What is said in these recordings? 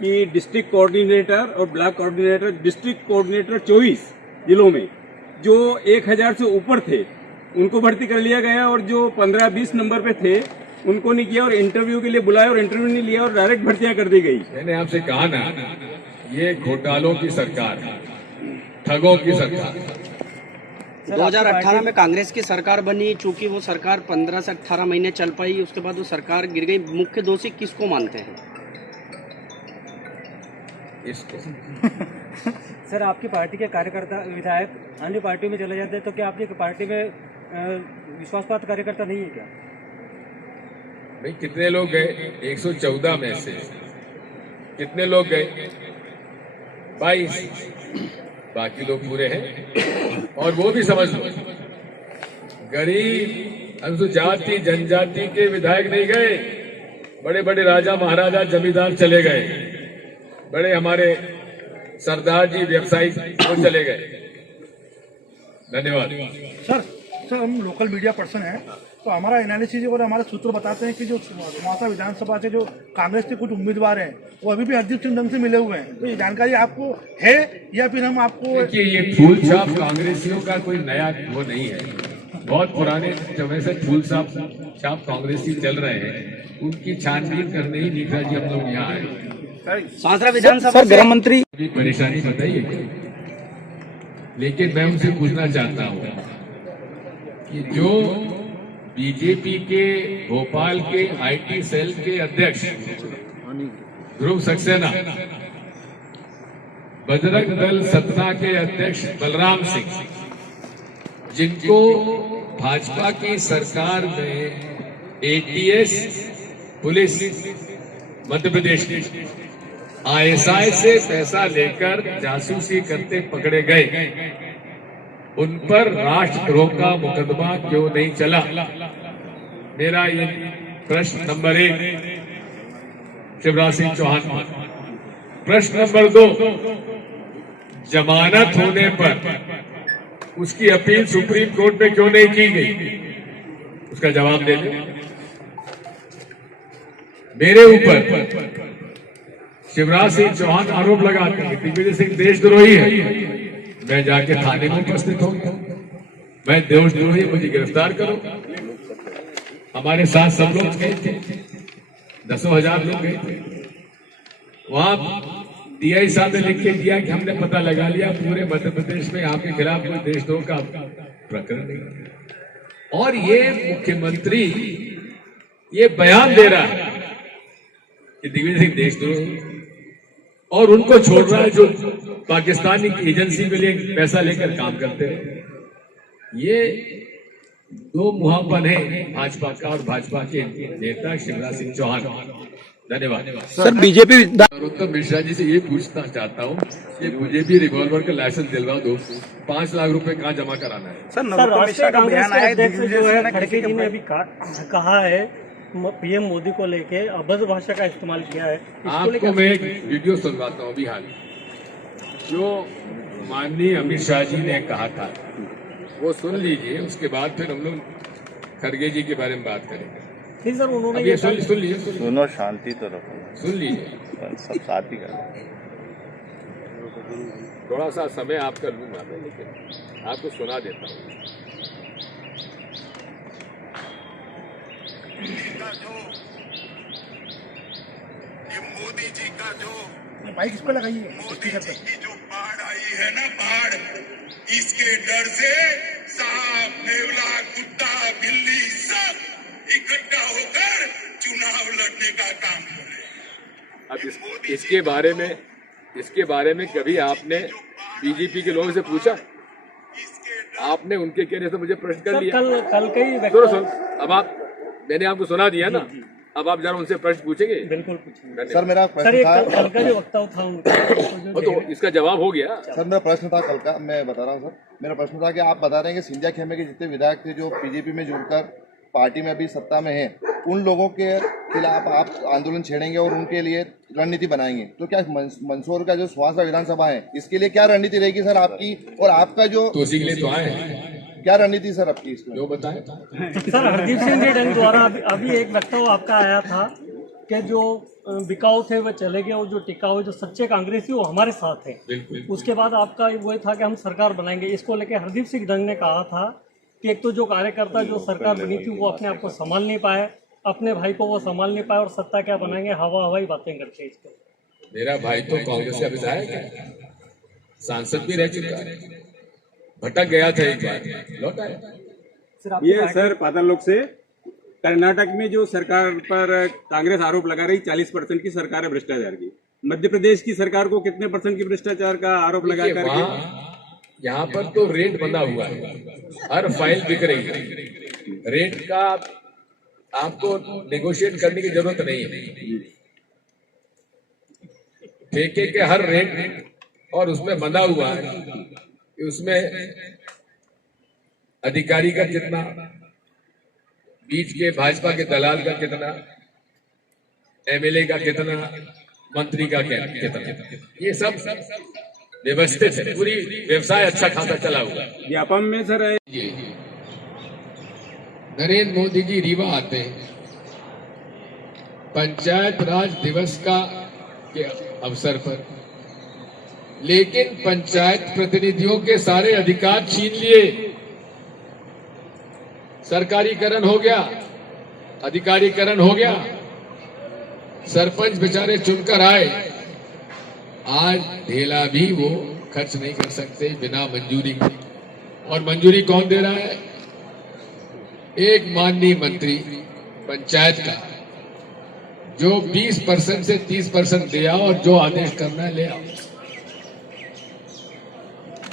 कि district coordinator और block coordinator, district coordinator 24 जिलों में जो 1000 से ऊपर थे उनको भर्ती कर लिया गया और जो 15-20 नंबर पे थे उनको नहीं किया और इंटरव्यू के लिए बुलाया और इंटरव्यू नहीं लिया और डायरेक्ट भर्तियां कर दी गई। मैंने आपसे कहा ना, ये घोटालों की सरकार, ठगों की सरकार। 2018 में कांग्रेस की सरकार बनी, चूंकि वो सरकार 15 से 18 महीने चल पाई, उसके बाद वो सरकार गिर गई। मुख्य दोषी किसको मानते हैं? इसको सर, आपकी पार्टी के कार्यकर्ता विधायक अन्य पार्टी में चले जाते हैं तो क्या आपकी पार्टी में विश्वासपात्र कार्यकर्ता नहीं है क्या? भाई कितने लोग गए? 114 में से कितने लोग गए? 22। बाकी लोग पूरे हैं। और वो भी समझ लो, गरीब अनुसूचित जनजाति के विधायक नहीं गए, बड़े बड़े राजा महाराजा जमींदार चले गए, बड़े हमारे सरदार जी व्यवसायी वो चले गए। धन्यवाद। सर हम लोकल मीडिया पर्सन हैं, तो हमारा एनालिसिस और हमारे सूत्र बताते हैं कि जो महासा विधानसभा से जो कांग्रेस के कुछ उम्मीदवार हैं वो अभी भी हरदीप सिंह डंग से मिले हुए हैं। तो ये जानकारी आपको है या फिर हम आपको? देखिए, ये फूल छाप कांग्रेसियों का कोई नया वो नहीं है। बहुत पुराने समय से फूल छाप कांग्रेसी चल रहे हैं, उनकी छानबीन करने ही निखरा जी हम लोग यहाँ आए। सांसद विधानसभा गृह मंत्री परेशानी बताइए, लेकिन मैं उनसे पूछना चाहता हूँ कि जो बीजेपी के भोपाल के आईटी सेल के अध्यक्ष ध्रुव सक्सेना, बजरंग दल सतना के अध्यक्ष बलराम सिंह, जिनको भाजपा की सरकार में ATS police Madhya Pradesh ISI से पैसा लेकर जासूसी करते पकड़े गए, उन पर राष्ट्रद्रोह का मुकदमा क्यों नहीं चला? मेरा ये प्रश्न नंबर 1 शिवराज सिंह चौहान। प्रश्न नंबर 2, जमानत होने पर उसकी अपील सुप्रीम कोर्ट में क्यों नहीं की गई? उसका जवाब दे दे। मेरे ऊपर शिवराज सिंह चौहान आरोप लगाते हैं दिग्विजय सिंह देशद्रोही है। मैं जाके थाने में उपस्थित हूं, मैं देशद्रोही, मुझे गिरफ्तार करो। हमारे साथ सब लोग गए थे, 10,000 लोग गए थे। वहां डीआई साहब ने लिख के दिया कि हमने पता लगा लिया पूरे मध्य प्रदेश में आपके खिलाफ कोई देशद्रोह का प्रकरण नहीं। और ये मुख्यमंत्री ये बयान दे रहा है कि दिग्विजय सिंह देशद्रोही, और उनको छोड़ रहा है जो पाकिस्तानी एजेंसी के लिए पैसा लेकर काम करते हैं। ये दो मुहापन है भाजपा का और भाजपा के नेता शिवराज सिंह चौहान। धन्यवाद। सर, बीजेपी नरोत्तम मिश्रा जी से ये पूछना चाहता हूँ कि मुझे भी रिवॉल्वर का लाइसेंस दिलवा दो। 5 लाख रुपए कहाँ जमा कराना है? सर, राष्ट्रीय कांग्रेस के अध्यक्ष जो है खड़गे जी ने अभी कहा है पीएम मोदी को लेके अभद्र भाषा का इस्तेमाल किया है। आपको मैं एक वीडियो सुनवाता हूँ अभी हाल, जो माननीय अमित शाह जी ने कहा था, वो सुन लीजिए। उसके बाद फिर हम लोग खड़गे जी के बारे में बात करेंगे। नहीं सर, उन्होंने ये सुन लीजिए, सुनो, शांति तो रखो, सुन लीजिए। सब साथ ही कर। थोड़ा सा समय आपका लूंगा मैं, लेकिन आपको सुना देता हूँ। मोदी जी का जो माइक इस पे लगाइए। मोदी जी की जो बाढ़ आई है ना, बाढ़, इसके डर से सांप, नेवला, कुत्ता, बिल्ली सब इकट्ठा होकर चुनाव लड़ने का काम कर रहे हैं। अब इसके बारे में कभी आपने बीजेपी के लोगों से पूछा? आपने उनके कहने से मुझे प्रश्न कर लिया। कल कई सुन, अब मैंने आपको सुना दिया ना, अब आप जरा उनसे प्रश्न पूछेंगे। बिल्कुल पूछेंगे। सर, मेरा प्रश्न था, कल का जो वक्तव्य था उनका, तो इसका जवाब हो गया। सर मेरा प्रश्न था कल का, मैं बता रहा हूँ सर। मेरा प्रश्न था कि आप बता रहे हैं कि सिंधिया खेमे के जितने विधायक थे जो बीजेपी में जुड़कर पार्टी में अभी सत्ता में हैं, उन लोगों के खिलाफ आप आंदोलन छेड़ेंगे और उनके लिए रणनीति बनाएंगे। तो क्या मंदसौर का जो सुहासरा विधानसभा है, इसके लिए क्या रणनीति रहेगी सर आपकी? और आपका जो तो उसी के लिए तो आए हैं, क्या रणनीति सर आपकी इसमें? जो बताएं। सर, हरदीप सिंह डंग द्वारा अभी एक वक्तव्य आपका आया था कि जो बिकाऊ थे वो चले गए, और जो टिकाऊ जो सच्चे कांग्रेसी वो हमारे साथ हैं। बिल्कुल। उसके बाद आपका वो था कि हम सरकार बनाएंगे। इसको लेके हरदीप सिंह डंग ने कहा था कि एक तो जो कार्यकर्ता जो सरकार बनी थी वो अपने आप को संभाल नहीं पाए, अपने भाई को वो संभाल नहीं पाए, और सत्ता क्या बनाएंगे, हवाई बातें करते हैं इसको। मेरा भाई तो कांग्रेस का विधायक है, सांसद भी रह चुका है, भटक गया था एक बार, लौट आया। सर आपकी ये सर पातालोक से कर्नाटक में जो सरकार पर कांग्रेस आरोप लगा रही 40% की सरकार है भ्रष्टाचार की, मध्य प्रदेश की सरकार को कितने % की भ्रष्टाचार का आरोप लगा देखिए, करके वहाँ यहाँ पर तो रेट बंधा हुआ है, हर फाइल बिक रही है, रेट का आपको नेगोशिएट करने की जरूरत नहीं है। ठेके के हर रेट और उसमें बंधा हुआ है कि उसमें अधिकारी का कितना, बीच के भाजपा के दलाल का कितना, एमएलए का कितना, मंत्री का कितना, ये सब व्यवस्थित है, पूरी व्यवसाय अच्छा खासा चला हुआ है। व्यापम में सर नरेंद्र मोदी जी रीवा आते हैं पंचायत राज दिवस का के अवसर पर, लेकिन पंचायत प्रतिनिधियों के सारे अधिकार छीन लिए, सरकारीकरण हो गया, अधिकारीकरण हो गया, सरपंच बेचारे चुनकर आए, आज ढेला भी वो खर्च नहीं कर सकते बिना मंजूरी के। और मंजूरी कौन दे रहा है? एक माननीय मंत्री पंचायत का, जो 20% से 30% दे आओ और जो आदेश करना है ले आओ।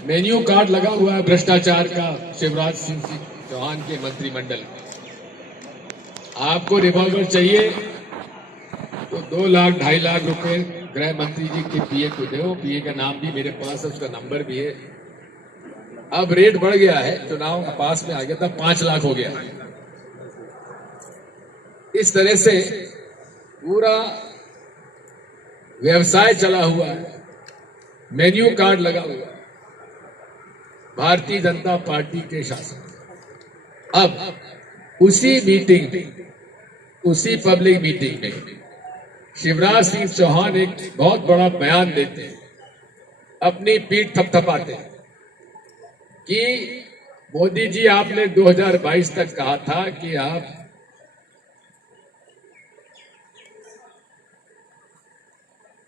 मेन्यू कार्ड लगा हुआ है भ्रष्टाचार का शिवराज सिंह चौहान के मंत्रिमंडल। आपको रिवॉल्वर चाहिए तो 2 लाख 2.5 लाख रुपए गृह मंत्री जी के पीए को दो, पीए का नाम भी मेरे पास है, उसका नंबर भी है। अब रेट बढ़ गया है, चुनाव का पास में आ गया था, 5 लाख हो गया। इस तरह से पूरा व्यवसाय चला हुआ है, मेन्यू कार्ड लगा हुआ है भारतीय जनता पार्टी के शासन। अब उसी मीटिंग में, उसी पब्लिक मीटिंग में शिवराज सिंह चौहान एक बहुत बड़ा बयान देते हैं, अपनी पीठ थपथपाते हैं कि मोदी जी आपने 2022 तक कहा था कि आप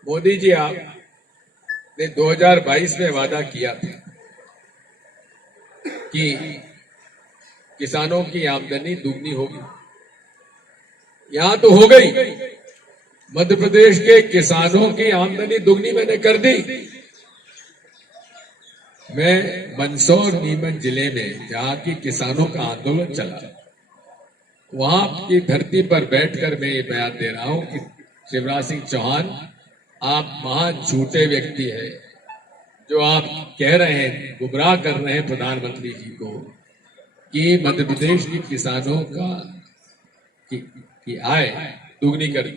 मोदी जी आपने 2022 में वादा किया था कि किसानों की आमदनी दुगनी होगी। यहां तो हो गई, मध्य प्रदेश के किसानों की आमदनी दुगनी मैंने कर दी। मैं मंदसौर नीमच जिले में जहां की किसानों का आंदोलन चला, वहां की धरती पर बैठकर मैं ये बयान दे रहा हूं कि शिवराज सिंह चौहान, आप महान झूठे व्यक्ति हैं, जो आप कह रहे हैं, गुमराह कर रहे हैं प्रधानमंत्री जी को कि मध्य प्रदेश के किसानों की आय दुगनी कर।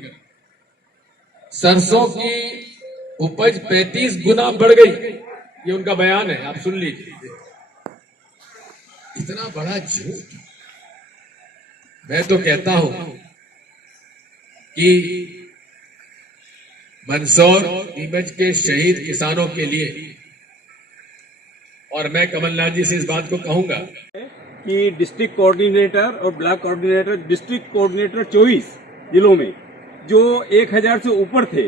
सरसों की उपज 35 गुना बढ़ गई, ये उनका बयान है, आप सुन लीजिए। इतना बड़ा झूठ। मैं तो कहता हूं कि मंदसौर नीमच के शहीद किसानों के लिए, और मैं कमलनाथ जी से इस बात को कहूंगा कि डिस्ट्रिक्ट कोऑर्डिनेटर और ब्लॉक कोऑर्डिनेटर, डिस्ट्रिक्ट कोऑर्डिनेटर 24 जिलों में जो 1000 से ऊपर थे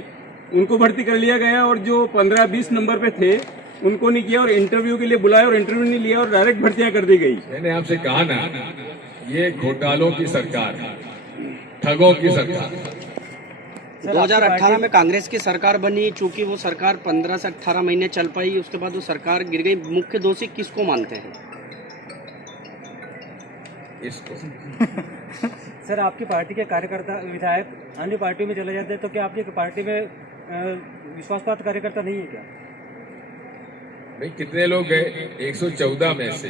उनको भर्ती कर लिया गया, और जो 15-20 नंबर पे थे उनको नहीं किया, और इंटरव्यू के लिए बुलाया और इंटरव्यू नहीं लिया, और डायरेक्ट भर्तियां कर दी गई। मैंने आपसे कहा ना, ये घोटालों की सरकार, ठगों की सरकार। 2018 में कांग्रेस की सरकार बनी, चूंकि वो सरकार 15 से 18 महीने चल पाई, उसके बाद वो सरकार गिर गई। मुख्य दोषी किसको मानते हैं? इसको सर आपकी पार्टी के कार्यकर्ता विधायक अन्य पार्टियों में चले जाते हैं, तो क्या आपकी पार्टी में विश्वासपात कार्यकर्ता नहीं है क्या? भाई कितने लोग गए? 114 में से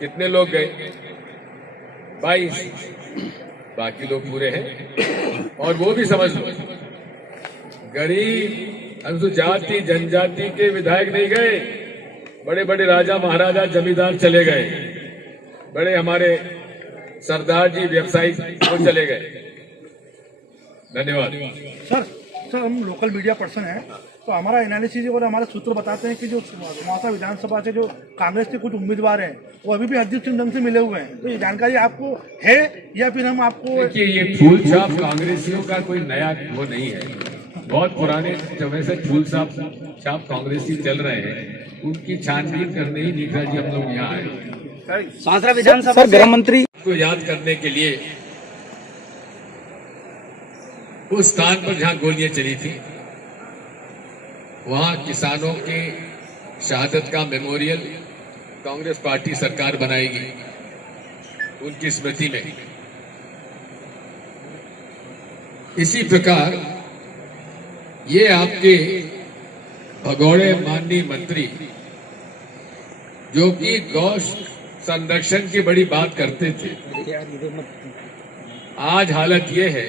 कितने लोग गए? 22। बाकी लोग पूरे हैं। और वो भी समझ लो, गरीब अनुसूचित जनजाति के विधायक नहीं गए, बड़े बड़े राजा महाराजा जमींदार चले गए, बड़े हमारे सरदार जी व्यवसायी वो चले गए। धन्यवाद। सर हम लोकल मीडिया पर्सन हैं, तो हमारा एनालिसिस और हमारे सूत्र बताते हैं कि जो मौसा विधानसभा से जो कांग्रेस के कुछ उम्मीदवार हैं वो अभी भी हरदीप सिंह डंग से मिले हुए हैं, तो ये जानकारी आपको है या फिर हम आपको? देखिए, ये फूल छाप कांग्रेसियों का कोई नया वो नहीं है, बहुत पुराने समय से फूल छाप कांग्रेसी चल रहे हैं, उनकी छानबीन करने ही नीता जी हम लोग यहाँ आए। सांसरा विधानसभा गृह मंत्री को याद करने के लिए उस स्थान पर जहां गोलियां चली थी, वहां किसानों की शहादत का मेमोरियल कांग्रेस पार्टी सरकार बनाएगी उनकी स्मृति में। इसी प्रकार ये आपके भगोड़े माननीय मंत्री जो कि गौ संरक्षण की बड़ी बात करते थे, आज हालत ये है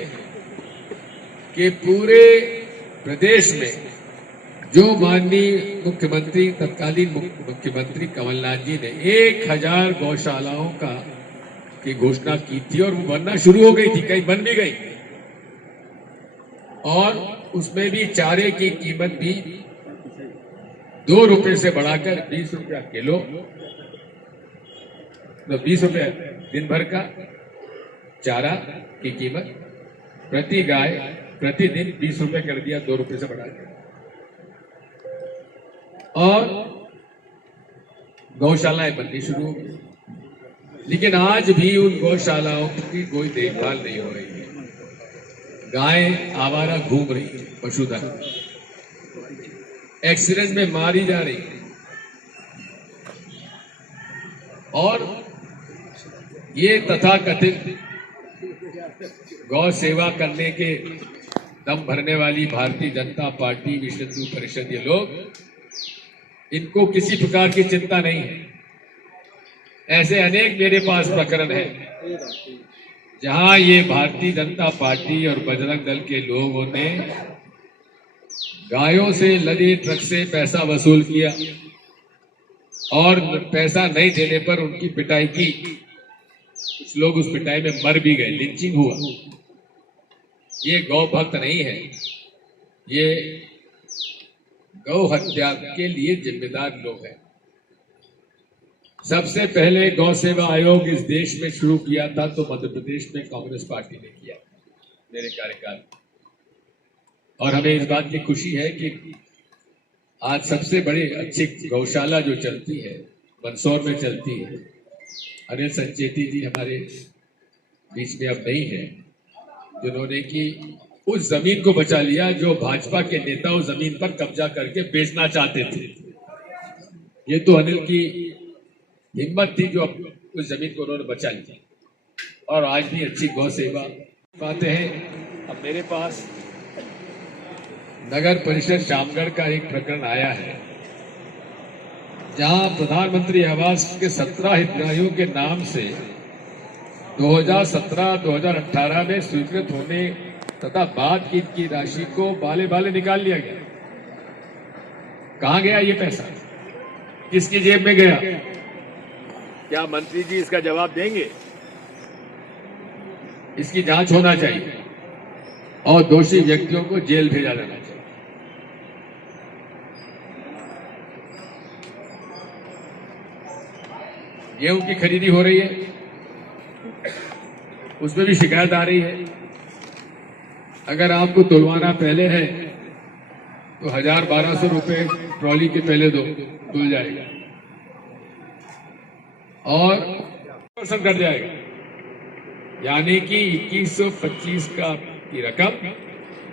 कि पूरे प्रदेश में जो माननीय मुख्यमंत्री तत्कालीन मुख्यमंत्री कमलनाथ जी ने 1000 गौशालाओं की घोषणा की थी और वो बनना शुरू हो गई थी, कहीं बन भी गई, और उसमें भी चारे की कीमत भी 2 रुपए से बढ़ाकर 20 रुपया किलो, तो 20 रुपया दिन भर का चारा की कीमत प्रति गाय प्रतिदिन 20 रुपए कर दिया, 2 रुपए से बढ़ाकर। और गौशालाएं बननी शुरू हो गई, लेकिन आज भी उन गौशालाओं की कोई देखभाल नहीं हो रही है। गायें आवारा घूम रही है, पशुधन एक्सीडेंट में मारी जा रही है, और ये तथाकथित गौ सेवा करने के दम भरने वाली भारतीय जनता पार्टी, विश्व हिंदू परिषद, ये लोग, इनको किसी प्रकार की चिंता नहीं है। ऐसे अनेक मेरे पास प्रकरण हैं जहां ये भारतीय जनता पार्टी और बजरंग दल के लोगों ने गायों से लदे ट्रक से पैसा वसूल किया और पैसा नहीं देने पर उनकी पिटाई की। कुछ लोग उस पिटाई में मर भी गए, लिंचिंग हुआ। ये गौ भक्त नहीं है, ये गौ हत्या के लिए जिम्मेदार लोग हैं। सबसे पहले गौ सेवा आयोग इस देश में शुरू किया था तो मध्य प्रदेश में कांग्रेस पार्टी ने किया मेरे कार्यकाल, और हमें इस बात की खुशी है कि आज सबसे बड़ी अच्छी गौशाला जो चलती है मंदसौर में चलती है। अनिल संचेती जी हमारे बीच में अब नहीं है, जिन्होंने कि उस जमीन को बचा लिया जो भाजपा के नेता उस जमीन पर कब्जा करके बेचना चाहते थे। ये तो अनिल की हिम्मत थी जो उस जमीन को उन्होंने बचा लिया, और आज भी अच्छी गौ सेवा पाते हैं। अब मेरे पास नगर परिषद शामगढ़ का एक प्रकरण आया है, जहां प्रधानमंत्री आवास के 17 हितग्राहियों के नाम से 2017-2018 में स्वीकृत होने तथा बाद की राशि को बाले बाले निकाल लिया गया। कहां गया ये पैसा, किसकी जेब में गया? क्या मंत्री जी इसका जवाब देंगे? इसकी जांच होना चाहिए और दोषी व्यक्तियों को जेल भेजा जाना चाहिए। गेहूं की खरीदी हो रही है, उसमें भी शिकायत आ रही है। अगर आपको तुलवाना पहले है तो 1000-1200 रुपए ट्रॉली के पहले दो, तुल जाएगा और 1% कट जाएगा, यानी कि 2125 की रकम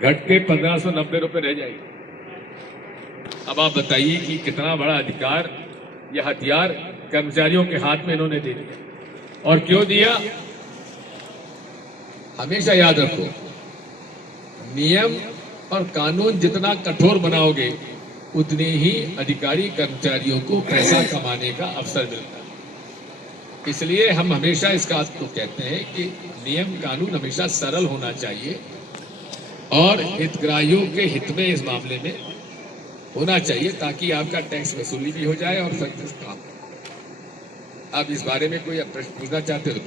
घट के 1590 रुपए रह जाएगी। अब आप बताइए कि कितना बड़ा अधिकार या हथियार कर्मचारियों के हाथ में इन्होंने दे दिया। और क्यों दिया? हमेशा याद रखो, नियम और कानून जितना कठोर बनाओगे उतने ही अधिकारी कर्मचारियों को पैसा कमाने का अवसर मिलता है। इसलिए हम हमेशा इस बात को कहते हैं कि नियम कानून हमेशा सरल होना चाहिए और हितग्राहियों के हित में इस मामले में होना चाहिए, ताकि आपका टैक्स वसूली भी हो जाए और सब कुछ काम। आप इस बारे में कोई प्रश्न पूछना चाहते हो?